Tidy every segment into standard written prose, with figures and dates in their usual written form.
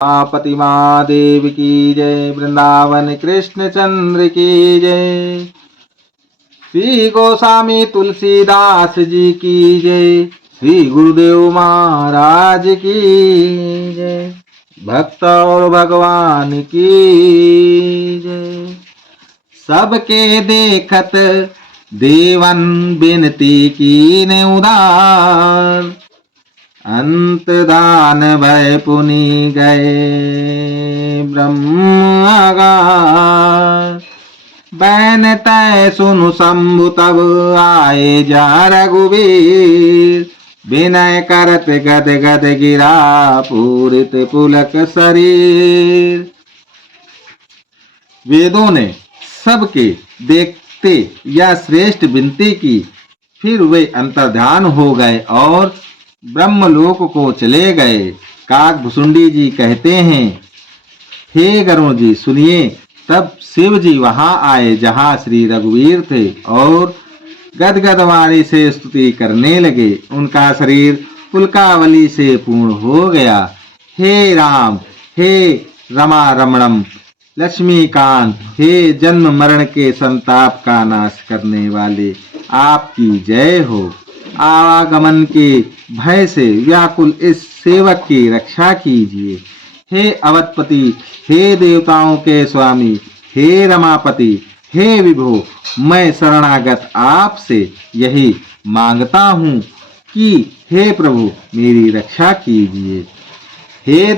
पति महादेव की जय। वृंदावन कृष्ण चंद्र की जय। श्री गोस्वामी तुलसीदास जी की जय। श्री गुरुदेव महाराज की जय। भक्त और भगवान की जय। सबके देखत देवन बिनती की ने उदार। अंतदान भय पुनि गए ब्रह्मगार। बैन तय सुनु शंभु तब आए जा रघुवीर। विनय करत गद गद गिरा पूरित पुलक शरीर। वेदों ने सबके देखते या श्रेष्ठ विनती की, फिर वे अंतर्ध्यान हो गए और ब्रह्मलोक को चले गए। काकभुसुंडी जी कहते हैं, हे गरुण जी सुनिए। तब शिव जी वहां आए जहां श्री रघुवीर थे और गदगद वाणी से स्तुति करने लगे। उनका शरीर पुलकावली से पूर्ण हो गया। हे राम, हे रमा रमणम लक्ष्मीकांत, हे जन्म मरण के संताप का नाश करने वाले, आपकी जय हो। आवागमन के भय से व्याकुल इस सेवक की रक्षा कीजिए। हे अवधपति, हे देवताओं के स्वामी, हे रमापति, हे विभो, मैं शरणागत आपसे यही मांगता हूँ कि हे प्रभु मेरी रक्षा कीजिए। हे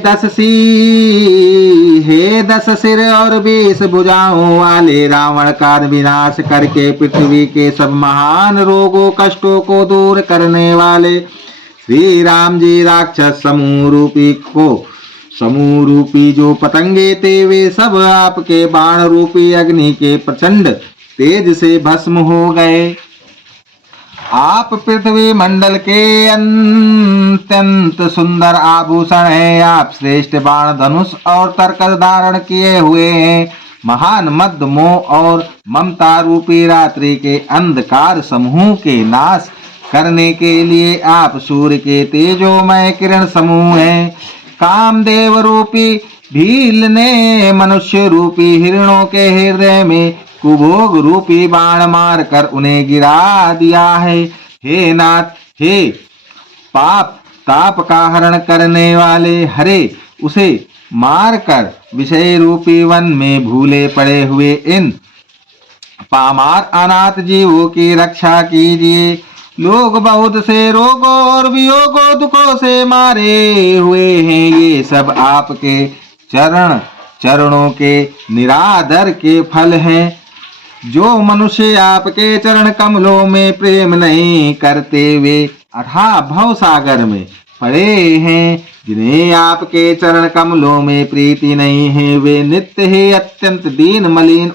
दस सिर और 20 भुजाओं वाले रावण का विनाश करके पृथ्वी के सब महान रोगों कष्टों को दूर करने वाले श्री राम जी राक्षस समूह रूपी जो पतंगे थे, वे सब आपके बाण रूपी अग्नि के प्रचंड तेज से भस्म हो गए। आप पृथ्वी मंडल के अत्यंत सुंदर आभूषण हैं। आप श्रेष्ठ बाण धनुष और तरकस धारण किए हुए हैं। महान मद मोह और ममता रूपी रात्रि के अंधकार समूह के नाश करने के लिए आप सूर्य के तेजोमय किरण समूह हैं। कामदेव रूपी भील ने मनुष्य रूपी हिरणों के हृदय में कुभोग रूपी बाण मार कर उन्हें गिरा दिया है। हे नाथ, हे पाप ताप का हरण करने वाले, हरे उसे मारकर विषय रूपी वन में भूले पड़े हुए इन पामार अनाथ जीवों की रक्षा कीजिए। लोग बहुत से रोगों और वियोगों दुखों से मारे हुए हैं। ये सब आपके चरणों के निरादर के फल हैं। जो मनुष्य आपके चरण कमलों में प्रेम नहीं करते, वे अथाह भव सागर में पड़े हैं। जिन्हें आपके चरण कमलों में प्रीति नहीं है, वे नित्य ही अत्यंत दीन मलिन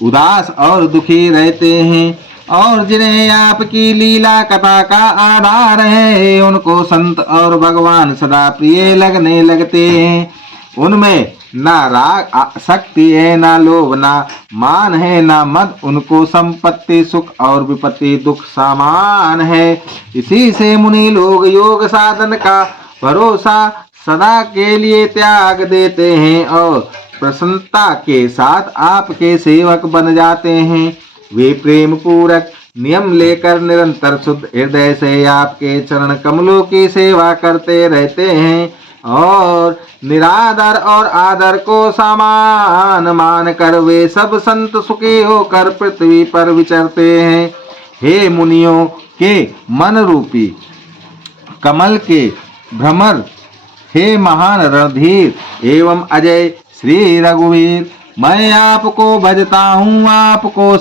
उदास और दुखी रहते हैं। और जिन्हें आपकी लीला कथा का आधार है, उनको संत और भगवान सदा प्रिय लगने लगते हैं। उनमें ना राग आसक्ति है, ना लोभ, ना मान है, ना मद। उनको संपत्ति सुख और विपत्ति दुख समान है। इसी से मुनि लोग योग साधन का भरोसा सदा के लिए त्याग देते हैं और प्रसन्नता के साथ आपके सेवक बन जाते हैं। वे प्रेम पूर्वक नियम लेकर निरंतर शुद्ध हृदय से आपके चरण कमलों की सेवा करते रहते हैं और निरादर और आदर को समान मानकर वे सब संत सुखी होकर पृथ्वी पर विचरते हैं। हे मुनियों के मन रूपी कमल के भ्रमर, हे महान रणधीर एवं अजय श्री रघुवीर, मैं आपको भजता हूँ, आपकी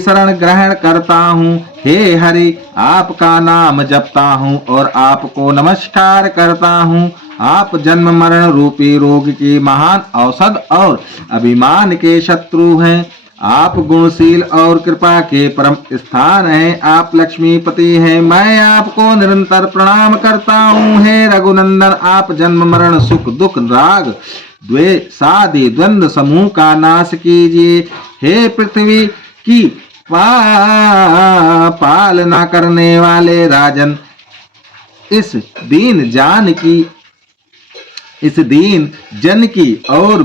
शरण ग्रहण करता हूँ। हे हरि, आपका नाम जपता हूँ और आपको नमस्कार करता हूँ। आप जन्म मरण रूपी रोग की महान औषध और अभिमान के शत्रु हैं। आप गुणशील और कृपा के परम स्थान हैं। आप लक्ष्मीपति हैं। मैं आपको निरंतर प्रणाम करता हूँ। हे रघुनंदन, आप जन्म मरण सुख दुख राग द्वेषादि द्वंद्व समूह का नाश कीजिए। हे पृथ्वी की पालना करने वाले राजन, इस दीन जन की और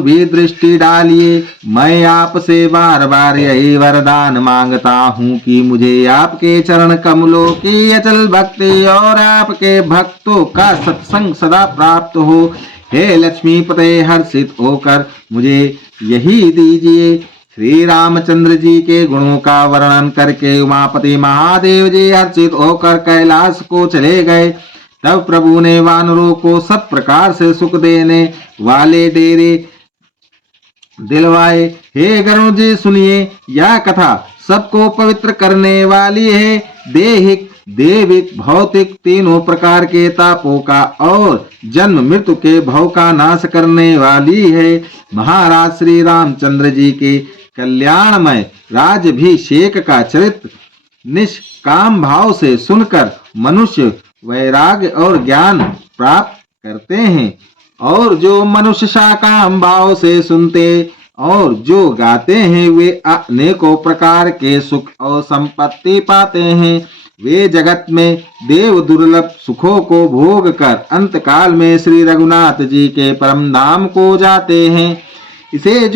भी दृष्टि डालिए। मैं आपसे बार बार यही वरदान मांगता हूँ कि मुझे आपके चरण कमलों की अचल भक्ति और आपके भक्तों का सत्संग सदा प्राप्त हो। हे लक्ष्मीपते, हर्षित होकर मुझे यही दीजिए। श्री रामचंद्र जी के गुणों का वर्णन करके उमापति महादेव जी हर्षित होकर कैलाश को चले गए। तब प्रभु ने वानरों को सब प्रकार से सुख देने वाले डेरे दिलवाए। हे गरुण जी, सुनिए, यह कथा सबको पवित्र करने वाली है। देहिक, देविक, भौतिक तीनों प्रकार के तापों का और जन्म मृत्यु के भव का नाश करने वाली है। महाराज श्री रामचंद्र जी के कल्याणमय राज्याभिषेक का चरित्र निष्काम भाव से सुनकर मनुष्य वैराग्य और ज्ञान प्राप्त करते हैं, और जो मनुष्य साकाम भाव से सुनते और जो गाते हैं वे अनेकों प्रकार के सुख और संपत्ति पाते हैं। वे जगत में देव दुर्लभ सुखों को भोग कर अंत काल में श्री रघुनाथ जी के परम धाम को जाते हैं। इसे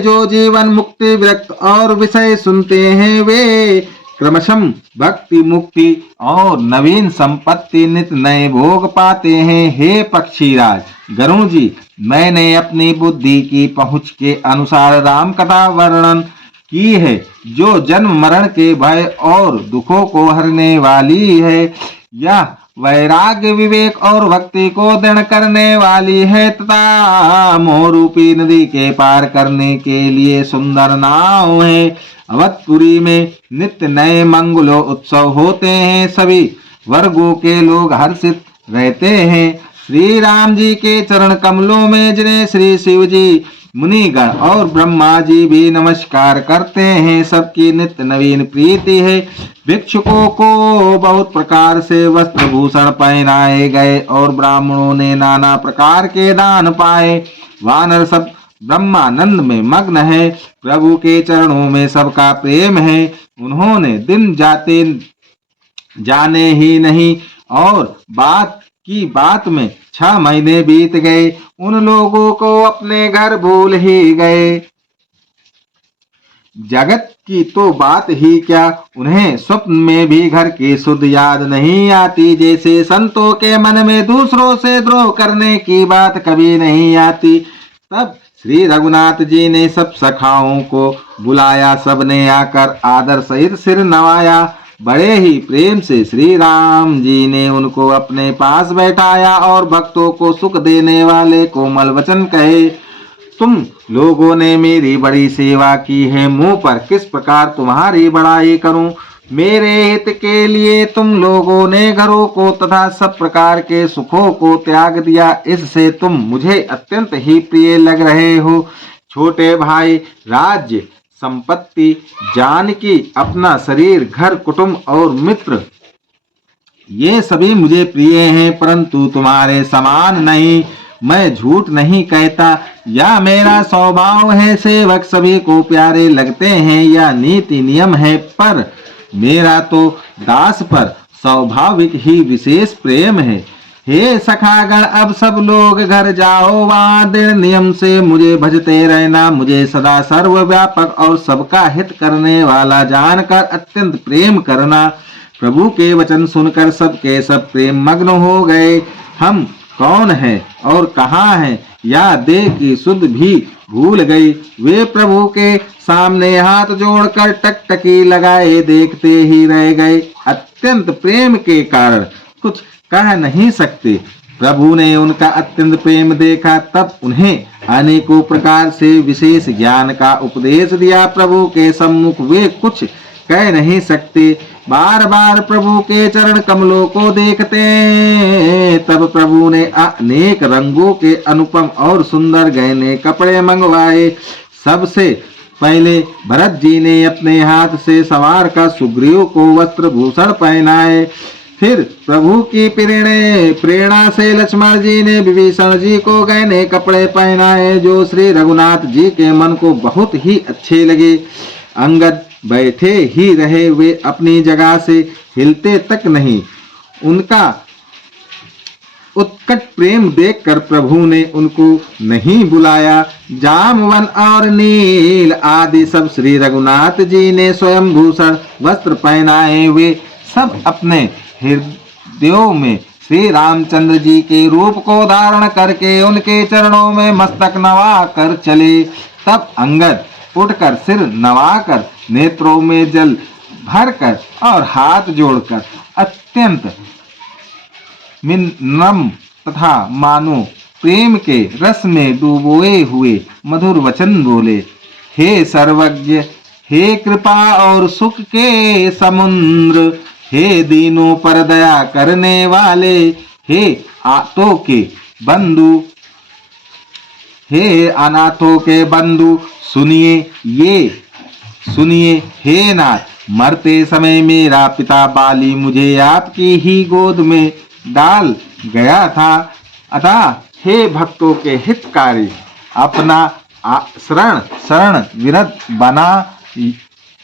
जो जीवन मुक्ति विरक्त और विषय सुनते हैं वे क्रमशः भक्ति मुक्ति और नवीन संपत्ति नित्य नए भोग पाते हैं। हे पक्षीराज गरुण जी, मैंने अपनी बुद्धि की पहुँच के अनुसार राम कथा वर्णन की है, जो जन्म मरण के भय और दुखों को हरने वाली है। यह वैराग्य, विवेक और भक्ति को दृढ़ करने वाली है तथा मोह रूपी नदी के पार करने के लिए सुंदर नाव है। अवधपुरी में नित्य नए मंगलो उत्सव होते हैं। सभी वर्गों के लोग हर्षित रहते हैं। श्री राम जी के चरण कमलों में जिन्हें श्री शिव जी, मुनिगण और ब्रह्मा जी भी नमस्कार करते हैं, सबकी नित्य नवीन प्रीति है। भिक्षुकों को बहुत प्रकार से वस्त्र भूषण पहनाए गए और ब्राह्मणों ने नाना प्रकार के दान पाए। वानर सब ब्रह्मानंद में मग्न है। प्रभु के चरणों में सबका प्रेम है। उन्होंने दिन जाते जाने ही नहीं और बात में 6 महीने बीत गए। उन लोगों को अपने घर भूल ही गए। जगत की तो बात ही क्या, उन्हें स्वप्न में भी घर की सुध याद नहीं आती। जैसे संतों के मन में दूसरों से द्रोह करने की बात कभी नहीं आती। तब श्री रघुनाथ जी ने सब सखाओं को बुलाया। सबने आकर आदर सहित सिर नवाया। बड़े ही प्रेम से श्री राम जी ने उनको अपने पास बैठाया और भक्तों को सुख देने वाले कोमल वचन कहे। तुम लोगों ने मेरी बड़ी सेवा की है, मुंह पर किस प्रकार तुम्हारी बड़ाई करूं। मेरे हित के लिए तुम लोगों ने घरों को तथा सब प्रकार के सुखों को त्याग दिया। इससे तुम मुझे अत्यंत ही प्रिय लग रहे हो। छोटे भाई, राज्य, संपत्ति, जानकी, अपना शरीर, घर, कुटुंब और मित्र, ये सभी मुझे प्रिय हैं, परंतु तुम्हारे समान नहीं। मैं झूठ नहीं कहता, यह मेरा स्वभाव है। सेवक सभी को प्यारे लगते हैं, यह नीति नियम है, पर मेरा तो दास पर स्वाभाविक ही विशेष प्रेम है। हे सखागण, अब सब लोग घर जाओ, वहाँ दृढ़ नियम से मुझे भजते रहना। मुझे सदा सर्वव्यापक और सबका हित करने वाला जानकर अत्यंत प्रेम करना। प्रभु के वचन सुनकर सबके सब प्रेम मग्न हो गए। हम कौन है और कहाँ हैं, या देह की सुध भी भूल गई। वे प्रभु के सामने हाथ जोड़कर टकटकी लगाए देखते ही रह गए। अत्यंत प्रेम के कारण कुछ कह नहीं सकते। प्रभु ने उनका अत्यंत प्रेम देखा, तब उन्हें अनेकों प्रकार से विशेष ज्ञान का उपदेश दिया। प्रभु के सम्मुख वे कुछ कह नहीं सकते। बार बार प्रभु के चरण कमलों को देखते। तब प्रभु ने अनेक रंगों के अनुपम और सुंदर गहने कपड़े मंगवाए। सबसे पहले भरत जी ने अपने हाथ से संवार कर सुग्रीव को वस्त्र भूषण पहनाए। फिर प्रभु की प्रेरणा से लक्ष्मण जी ने विभीषण जी को गहने कपड़े पहनाए, जो श्री रघुनाथ जी के मन को बहुत ही अच्छे लगे। अंगद बैठे ही रहे, वे अपनी जगह से हिलते तक नहीं। उनका उत्कट प्रेम देखकर प्रभु ने उनको नहीं बुलाया। जामवन और नील आदि सब श्री रघुनाथ जी ने स्वयं भूषण वस्त्र पहनाए। वे सब अपने हृदयों में श्री रामचंद्र जी के रूप को धारण करके उनके चरणों में मस्तक नवा कर चले। तब अंगद उठकर सिर नवाकर, नेत्रों में जल भरकर और हाथ जोड़कर अत्यंत विनम्र तथा मानो प्रेम के रस में डूबोए हुए मधुर वचन बोले। हे सर्वज्ञ, हे कृपा और सुख के समुद्र, हे दीनों पर दया करने वाले, हे आतों के बंधु, हे अनाथों के बंधु, सुनिए हे नाथ, मरते समय मेरा पिता बाली मुझे आपकी ही गोद में डाल गया था। अतः हे भक्तों के हितकारी, अपना शरण विरत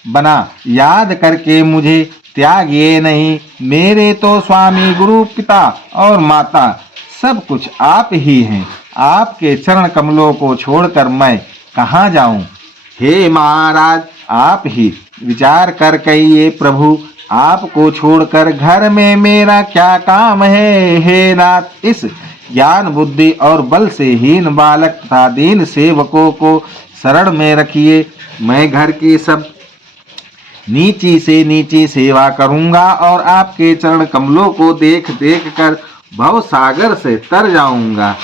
बना याद करके मुझे त्यागिए नहीं। मेरे तो स्वामी, गुरु, पिता और माता सब कुछ आप ही हैं। आपके चरण कमलों को छोड़कर मैं कहाँ जाऊं? हे महाराज, आप ही विचार कर कहिए प्रभु, आपको छोड़कर घर में मेरा क्या काम है? हे नाथ, इस ज्ञान बुद्धि और बल से हीन बालक तथा दीन सेवकों को शरण में रखिए। मैं घर की सब नीची से नीची सेवा करूंगा और आपके चरण कमलों को देख देख कर भव सागर से तर जाऊंगा।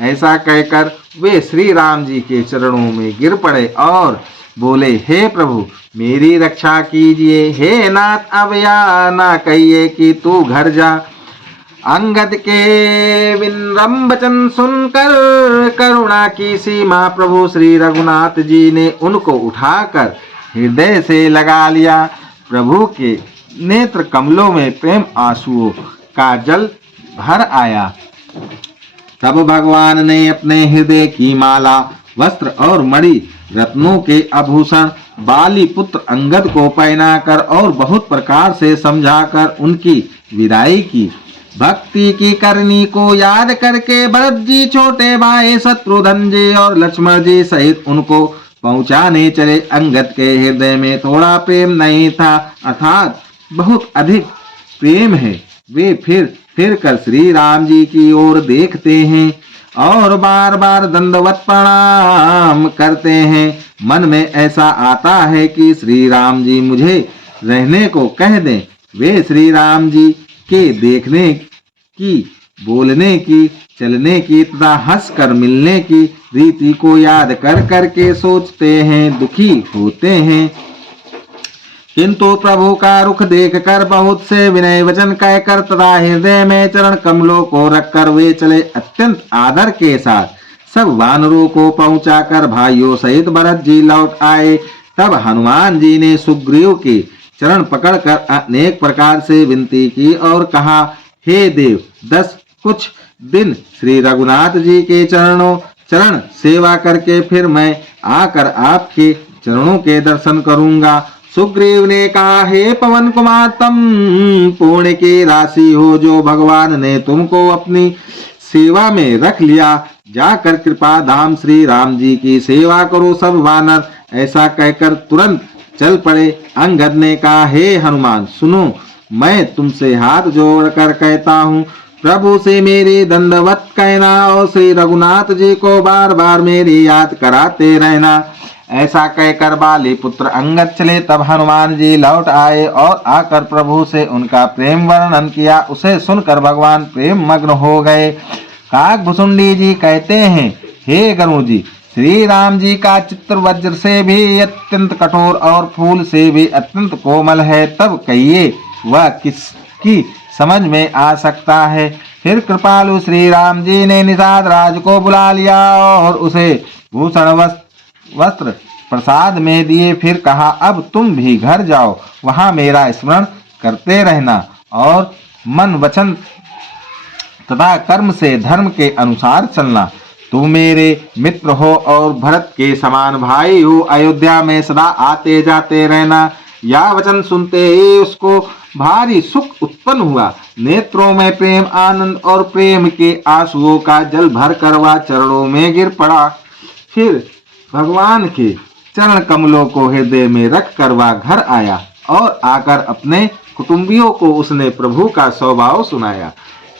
ऐसा कहकर वे श्री राम जी के चरणों में गिर पड़े और बोले, हे प्रभु, मेरी रक्षा कीजिए। हे नाथ, अब या ना कहिए कि तू घर जा। अंगद के विनम्र वचन सुनकर करुणा की सीमा प्रभु श्री रघुनाथ जी ने उनको उठाकर हृदय से लगा लिया। प्रभु के नेत्र कमलों में प्रेम आंसुओं का जल भर आया। तब भगवान ने अपने हृदय की माला, वस्त्र और मणि रत्नों के आभूषण बाली पुत्र अंगद को पहनाकर और बहुत प्रकार से समझाकर उनकी विदाई की। भक्ति की करनी को याद करके भरत जी, छोटे भाई शत्रुघ्न जी और लक्ष्मण जी सहित उनको पहुंचाने चले। अंगद के हृदय में थोड़ा प्रेम नहीं था, अर्थात बहुत अधिक प्रेम है। वे फिर कर श्री राम जी की ओर देखते हैं और बार बार दंडवत प्रणाम करते हैं। मन में ऐसा आता है कि श्री राम जी मुझे रहने को कह दें। वे श्री राम जी के देखने की, बोलने की, चलने की तथा हंसकर मिलने की रीति को याद कर करके सोचते हैं, दुखी होते हैं। किंतु प्रभु का रुख देखकर बहुत से विनय वचन कहकर तथा हृदय में चरण कमलों को रखकर वे चले। अत्यंत आदर के साथ सब वानरों को पहुंचाकर भाइयों सहित भरत जी लौट आए। तब हनुमान जी ने सुग्रीव के चरण पकड़कर अनेक प्रकार से विनती की और कहा, हे देव, 10 कुछ दिन श्री रघुनाथ जी के चरण सेवा करके फिर मैं आकर आपके चरणों के दर्शन करूंगा। सुग्रीव ने कहा, हे पवन कुमार, तुम पुण्य की राशि हो जो भगवान ने तुमको अपनी सेवा में रख लिया। जाकर कृपा धाम श्री राम जी की सेवा करो सब वानर। ऐसा कहकर तुरंत चल पड़े। अंगद ने कहा, हे हनुमान, सुनो, मैं तुमसे हाथ जोड़कर कहता हूँ, प्रभु से मेरी दंडवत कहना और श्री रघुनाथ जी को बार बार मेरी याद कराते रहना। ऐसा कहकर बाली पुत्र अंगद चले। तब हनुमान जी लौट आए और आकर प्रभु से उनका प्रेम वर्णन किया। उसे सुनकर भगवान प्रेम मग्न हो गए। काकभुसुंडी जी कहते हैं, हे गरुड़ जी, श्री राम जी का चित्र वज्र से भी अत्यंत कठोर और फूल से भी अत्यंत कोमल है। तब कहिए वह किसकी समझ में आ सकता है? फिर कृपालु श्री राम जी ने निषाद राज को बुला लिया और उसे भूषण वस्त्र प्रसाद में दिए। फिर कहा, अब तुम भी घर जाओ, वहां मेरा स्मरण करते रहना और मन, वचन तथा कर्म से धर्म के अनुसार चलना। तुम मेरे मित्र हो और भरत के समान भाई हो। अयोध्या में सदा आते जाते रहना। यह वचन सुनते ही उसको भारी सुख उत्पन्न हुआ। नेत्रों में प्रेम आनंद और प्रेम के आंसुओं का जल भर कर वह चरणों में गिर पड़ा। फिर भगवान के चरण कमलों को हृदय में रख कर वह घर आया और आकर अपने कुटुंबियों को उसने प्रभु का स्वभाव सुनाया।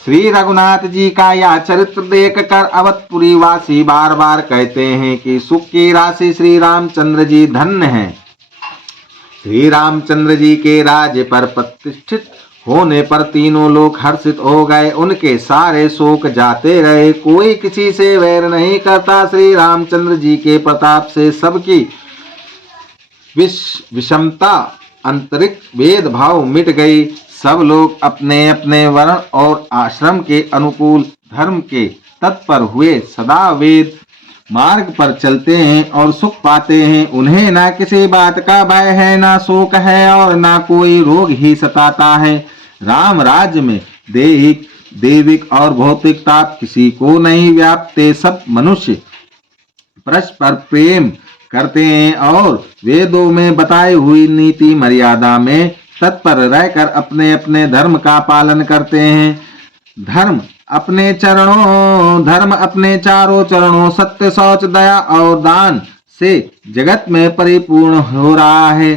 श्री रघुनाथ जी का यह चरित्र देख कर अवधपुरी वासी बार बार कहते हैं कि सुख की राशि श्री रामचंद्र जी धन्य हैं। श्री रामचंद्र जी के राज्य पर प्रतिष्ठित होने पर तीनों लोग हर्षित हो गए। उनके सारे शोक जाते रहे। कोई किसी से वैर नहीं करता। श्री रामचंद्र जी के प्रताप से सबकी विषमता अंतरिक्ष भेदभाव मिट गई। सब लोग अपने अपने वर्ण और आश्रम के अनुकूल धर्म के तत्पर हुए सदा वेद मार्ग पर चलते हैं और सुख पाते हैं। उन्हें ना किसी बात का भय है, ना शोक है और ना कोई रोग ही सताता है। राम राज्य में दैहिक दैविक और भौतिक ताप किसी को नहीं व्यापते। सब मनुष्य परस्पर प्रेम करते हैं और वेदों में बताई हुई नीति मर्यादा में तत्पर रहकर अपने अपने धर्म का पालन करते हैं। धर्म अपने चारों चरणों सत्य शौच दया और दान से जगत में परिपूर्ण हो रहा है।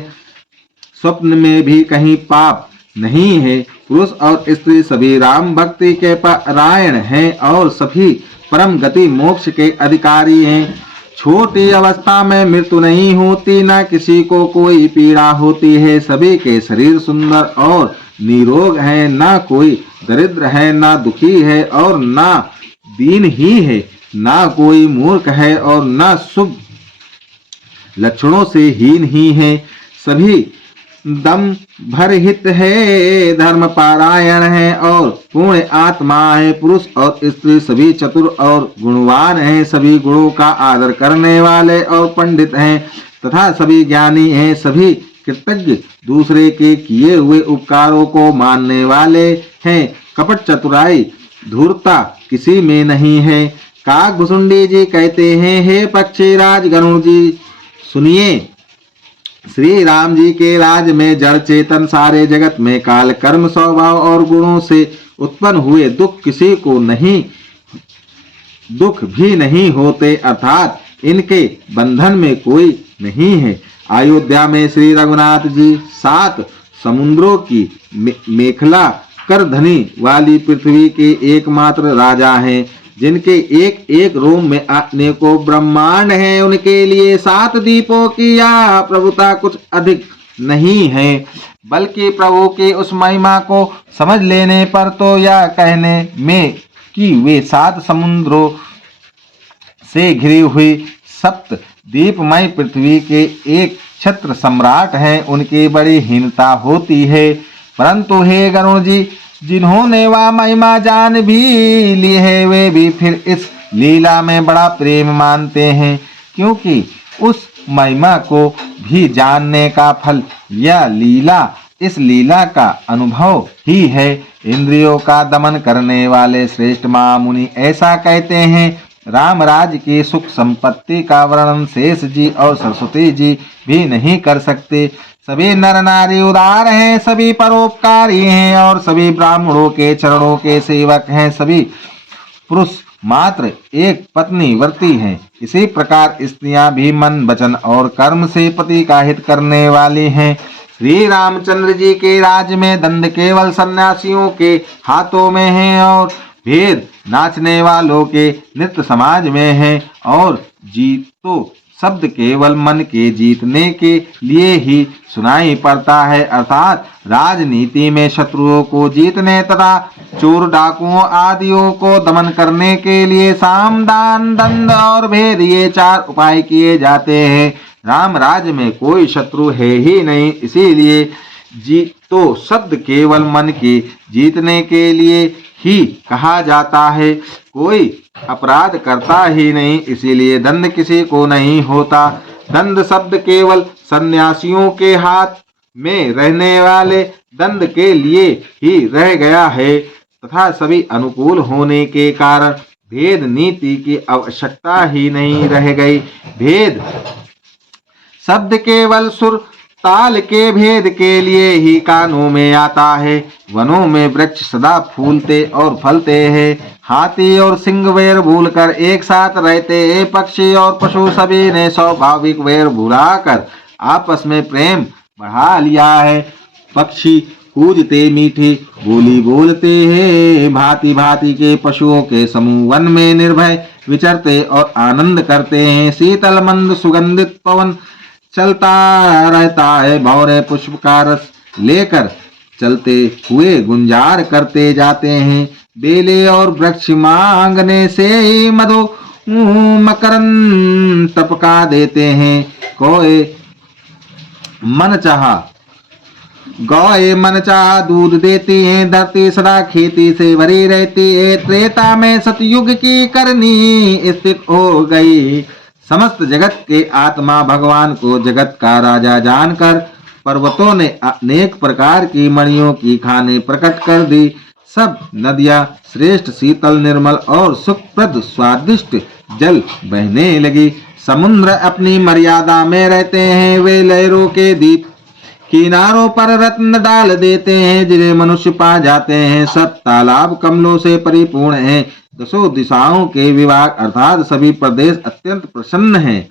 स्वप्न में भी कहीं पाप नहीं है। पुरुष और स्त्री सभी राम भक्ति के परायण हैं और सभी परम गति मोक्ष के अधिकारी हैं। छोटी अवस्था में मृत्यु नहीं होती, ना किसी को कोई पीड़ा होती है। सभी के शरीर सुंदर और निरोग है। ना कोई दरिद्र है, ना दुखी है और ना दीन ही है। ना कोई मूर्ख है और ना शुभ लक्षणों से हीन ही है। सभी दम भर हित है, धर्म पारायण है और पूर्ण आत्मा है। पुरुष और स्त्री सभी चतुर और गुणवान हैं। सभी गुणों का आदर करने वाले और पंडित हैं तथा सभी ज्ञानी हैं। सभी कृतज्ञ, दूसरे के किए हुए उपकारों को मानने वाले हैं। कपट चतुराई धूर्तता किसी में नहीं है। काकभुसुंडी जी कहते हैं, हे पक्षीराज गरुड़ जी सुनिए, श्री राम जी के राज में जड़ चेतन सारे जगत में काल कर्म स्वभाव और गुणों से उत्पन्न हुए दुख किसी को नहीं, दुख भी नहीं होते, अर्थात इनके बंधन में कोई नहीं है। अयोध्या में श्री रघुनाथ जी 7 समुद्रों की मेखला कर धनी वाली पृथ्वी के एकमात्र राजा हैं, जिनके एक एक रोम में अनेकों ब्रह्मांड हैं। उनके लिए 7 दीपों की यह प्रभुता कुछ अधिक नहीं है, बल्कि प्रभु की उस महिमा को समझ लेने पर तो यह कहने में कि वे 7 समुद्रों से घिरी हुई 7 दीपमय पृथ्वी के एक छत्र सम्राट हैं, उनकी बड़ी हीनता होती है। परंतु हे गरुड़ जी, जिन्होंने वह महिमा जान भी ली है, वे भी फिर इस लीला में बड़ा प्रेम मानते हैं, क्योंकि उस महिमा को भी जानने का फल यह लीला, इस लीला का अनुभव ही है। इंद्रियों का दमन करने वाले श्रेष्ठ महामुनि ऐसा कहते हैं। रामराज की सुख संपत्ति का वर्णन शेष जी और सरस्वती जी भी नहीं कर सकते। सभी नर नारी उदार हैं, सभी परोपकारी हैं और सभी ब्राह्मणों के चरणों के सेवक हैं। सभी पुरुष मात्र एक पत्नी व्रती हैं। इसी प्रकार स्त्रियां भी मन वचन और कर्म से पति का हित करने वाली हैं। श्री रामचंद्र जी के राज्य में दंड केवल सन्यासियों के हाथों में है और भेद नाचने वालों के नृत्य समाज में है। और जीतो शब्द केवल मन के जीतने के लिए ही सुनाई पड़ता है, अर्थात राजनीति में शत्रुओं को जीतने तथा चोर डाकुओं आदियों को दमन करने के लिए साम दान दंड और भेद ये 4 उपाय किए जाते हैं। राम राज्य में कोई शत्रु है ही नहीं, इसीलिए जीतो शब्द केवल मन के जीतने के लिए ही कहा जाता है। कोई अपराध करता ही नहीं, इसीलिए दंड किसी को नहीं होता। दंड शब्द केवल सन्यासियों के हाथ में रहने वाले दंड के लिए ही रह गया है तथा सभी अनुकूल होने के कारण भेद नीति की आवश्यकता ही नहीं रह गई। भेद शब्द केवल सुर ताल के भेद के लिए ही कानों में आता है। वनों में वृक्ष सदा फूलते और फलते हैं। हाथी और सिंह वैर भूलकर एक साथ रहते हैं। पक्षी और पशु सभी ने स्वाभाविक वैर भुलाकर आपस में प्रेम बढ़ा लिया है। पक्षी कूजते मीठी बोली बोलते हैं। भांति भांति के पशुओं के समूह वन में निर्भय विचरते और आनंद करते हैं। शीतल मंद सुगंधित पवन चलता रहता है। भौरे पुष्प का रस लेकर चलते हुए गुंजार करते जाते हैं। बेले और वृक्ष मांगने से ही मधु मकरंद टपका देते हैं। कोई मन चाहा दूध देती है। धरती सदा खेती से भरी रहती है। त्रेता में सतयुग की करनी स्थित हो गई। समस्त जगत के आत्मा भगवान को जगत का राजा जानकर पर्वतों ने अनेक प्रकार की मणियों की खाने प्रकट कर दी। सब नदियां श्रेष्ठ शीतल निर्मल और सुखप्रद स्वादिष्ट जल बहने लगी। समुद्र अपनी मर्यादा में रहते हैं। वे लहरों के दीप किनारों पर रत्न डाल देते हैं जिन्हें मनुष्य पा जाते हैं। सब तालाब कमलों से परिपूर्ण हैं। दसों दिशाओं के विभाग अर्थात सभी प्रदेश अत्यंत प्रसन्न हैं।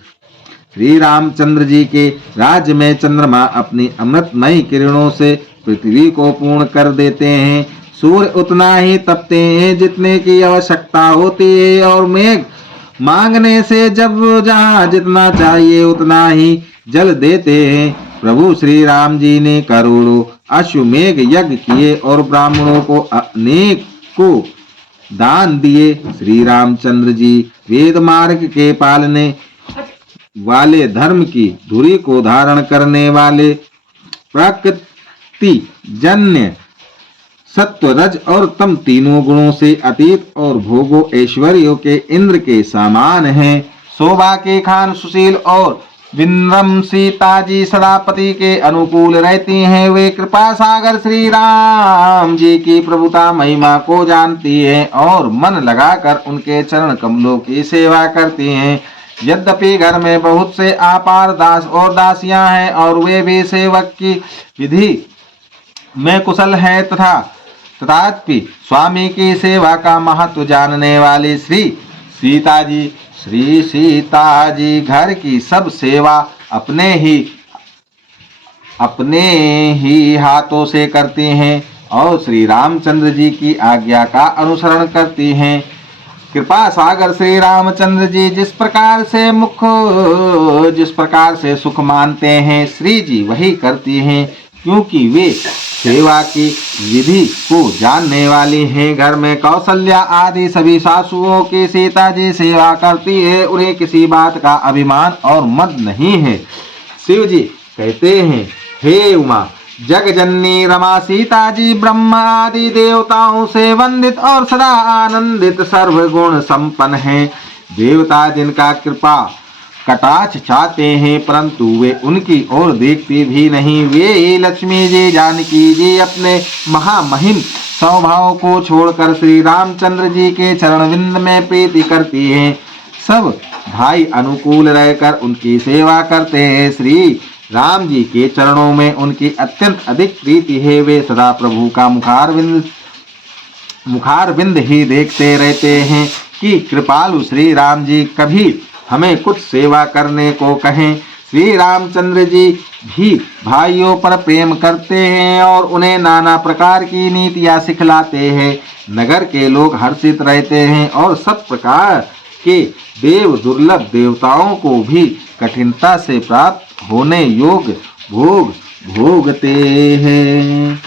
श्री रामचंद्र जी के राज्य में चंद्रमा अपनी अमृतमयी किरणों से पृथ्वी को पूर्ण कर देते हैं। सूर्य उतना ही तपते हैं जितने की आवश्यकता होती है और मेघ मांगने से जब जहाँ जितना चाहिए उतना ही जल देते हैं। प्रभु श्री राम जी ने करोड़ों अश्वमेघ यज्ञ किए और ब्राह्मणों को अनेक को दान दिए। श्री रामचंद्र जी वेद मार्ग के पालने वाले, धर्म की धुरी को धारण करने वाले, प्रकृति जन्य सत्व रज और तम तीनों गुणों से अतीत और भोगों ऐश्वर्यों के इंद्र के समान हैं। शोभा के खान सुशील और विनम्र सीता जी सदा पति के अनुकूल रहती हैं। वे कृपा सागर श्री राम जी की प्रभुता महिमा को जानती हैं और मन लगाकर उनके चरण कमलों की सेवा करती हैं। यद्यपि घर में बहुत से अपार दास और दासियां हैं और वे भी सेवक की विधि में कुशल है तथापि स्वामी की सेवा का महत्व जानने वाली श्री सीता जी घर की सब सेवा अपने ही हाथों से करती हैं और श्री रामचंद्र जी की आज्ञा का अनुसरण करती हैं। कृपा सागर श्री रामचंद्र जी जिस प्रकार से सुख मानते हैं श्री जी वही करती हैं, क्योंकि वे सेवा की विधि को जानने वाली हैं। घर में कौशल्या आदि सभी सासुओं की सीता जी सेवा करती है। उन्हें किसी बात का अभिमान और मद नहीं है। शिव जी कहते हैं, हे उमा जगजननी रमा सीता जी ब्रह्मा आदि देवताओं से वंदित और सदा आनंदित सर्वगुण संपन्न हैं। देवता जिनका कृपा कटाक्ष चाहते हैं परंतु वे उनकी ओर देखते भी नहीं। वे लक्ष्मी जी जानकी जी अपने महामहिम स्वभाव को छोड़कर श्री रामचंद्र जी के चरणविंद में प्रीति करती हैं। सब भाई अनुकूल रहकर उनकी सेवा करते हैं। श्री राम जी के चरणों में उनकी अत्यंत अधिक प्रीति है। वे सदा प्रभु का मुखारविंद ही देखते रहते हैं कि कृपालु श्री राम जी कभी हमें कुछ सेवा करने को कहें। श्री रामचंद्र जी भी भाइयों पर प्रेम करते हैं और उन्हें नाना प्रकार की नीतियाँ सिखलाते हैं। नगर के लोग हर्षित रहते हैं और सब प्रकार के देव दुर्लभ देवताओं को भी कठिनता से प्राप्त होने योग्य भोग भोगते हैं।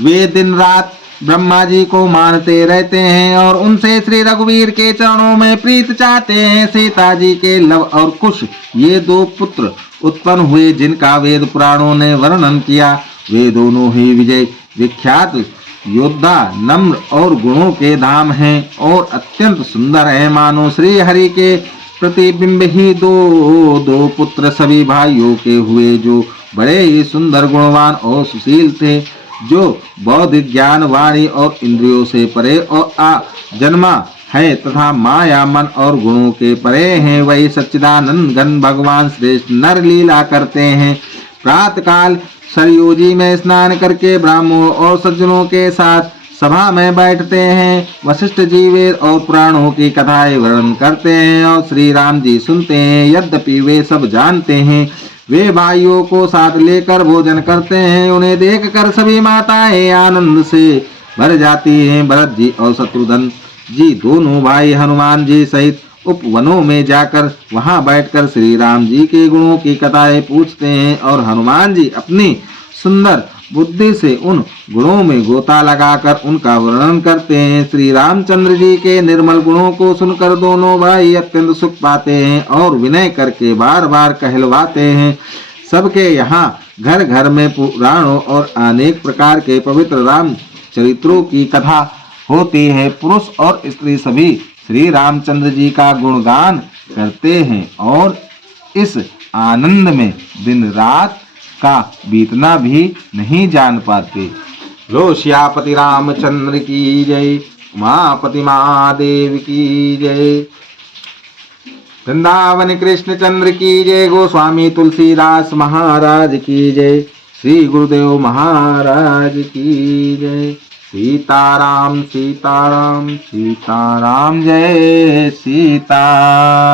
वे दिन रात ब्रह्मा जी को मानते रहते हैं और उनसे श्री रघुवीर के चरणों में प्रीत चाहते हैं। सीता जी के लव और कुश ये दो पुत्र उत्पन्न हुए जिनका वेद पुराणों ने वर्णन किया। वे दोनों ही विजय विख्यात योद्धा, नम्र और गुणों के धाम हैं और अत्यंत सुंदर है। मानो श्री हरि के प्रतिबिंब ही दो पुत्र सभी भाइयों के हुए, जो बड़े ही सुंदर, गुणवान और सुशील थे, जो बौद्धिक ज्ञान, वाणी और इंद्रियों से परे और जन्मा है तथा माया मन और गुणों के परे हैं। वही सच्चिदानंद घन भगवान श्रेष्ठ नर लीला करते हैं। प्रातः काल सरयूजी में स्नान करके ब्राह्मणों और सज्जनों के साथ सभा में बैठते हैं। वशिष्ठ जी वेद और पुराणों की कथाएं वर्णन करते हैं और श्री राम जी सुनते हैं। यद्यपि वे सब जानते हैं, वे भाइयों को साथ लेकर भोजन करते हैं। उन्हें देखकर सभी माताएं आनंद से भर जाती हैं। भरत जी और शत्रुघ्न जी दोनों भाई हनुमान जी सहित उपवनों में जाकर वहां बैठकर श्री राम जी के गुणों की कथाएं पूछते हैं और हनुमान जी अपनी सुंदर बुद्धि से उन गुणों में गोता लगाकर उनका वर्णन करते हैं। श्री रामचंद्र जी के निर्मल गुणों को सुनकर दोनों भाई अत्यंत सुख पाते हैं और विनय करके बार बार कहलवाते हैं। सबके यहाँ घर घर में पुराणों और अनेक प्रकार के पवित्र राम चरित्रों की कथा होती है। पुरुष और स्त्री सभी श्री रामचंद्र जी का गुणगान करते हैं और इस आनंद में दिन रात का बीतना भी नहीं जान पाते। लो श्यापति रामचंद्र की जय, उमापति महादेव की जय, वृंदावन कृष्ण चंद्र की जय, गोस्वामी तुलसीदास महाराज की जय, श्री गुरुदेव महाराज की जय। सीताराम सीताराम सीताराम, जय सीताराम।